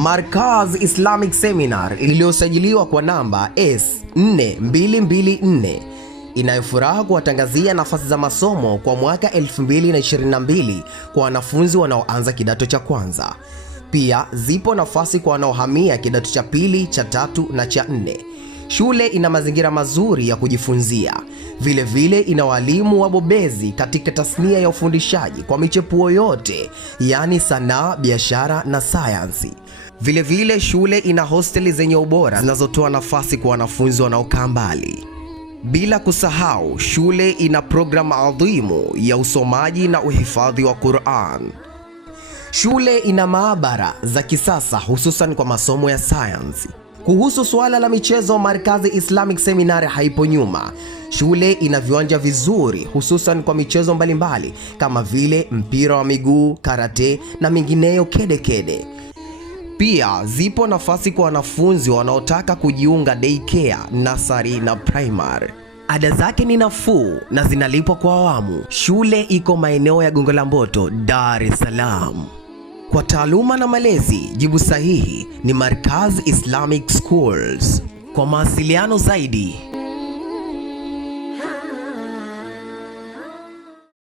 Markaz Islamic Seminar iliyosajiliwa kwa namba S4224 inayofuraha kuwatangazia nafasi za masomo kwa mwaka 2022 kwa wanafunzi wanaoanza kidato cha kwanza. Pia zipo nafasi kwa wanaohamia kidato cha pili, cha tatu na cha nne. Shule ina mazingira mazuri ya kujifunzia. Vile ina walimu wabobezi katika tasnia ya ufundishaji kwa michepuo yote, yani sanaa, biashara na sayansi. Vile shule ina hosteli zenye ubora zinazotoa nafasi kwa wanafunzi wanaokaa mbali. Bila kusahau, shule ina programu adhimu ya usomaji na uhifadhi wa Qur'an. Shule ina maabara za kisasa hususan kwa masomo ya sayansi. Kuhusu suala la michezo, Markaz Islamic Seminar haipo nyuma. Shule ina viwanja vizuri hususan kwa michezo mbalimbali kama vile mpira wa miguu, karate na mingineyo kede. Pia zipo nafasi kwa wanafunzi wanaotaka kujiunga daycare, nursery na primary. Ada zake ni nafuu na zinalipwa kwa awamu. Shule iko maeneo ya Gongo la Mboto, Dar es Salaam. Kwa taaluma na malezi, jibu sahihi ni Markaz Islamic Schools. Kwa mawasiliano zaidi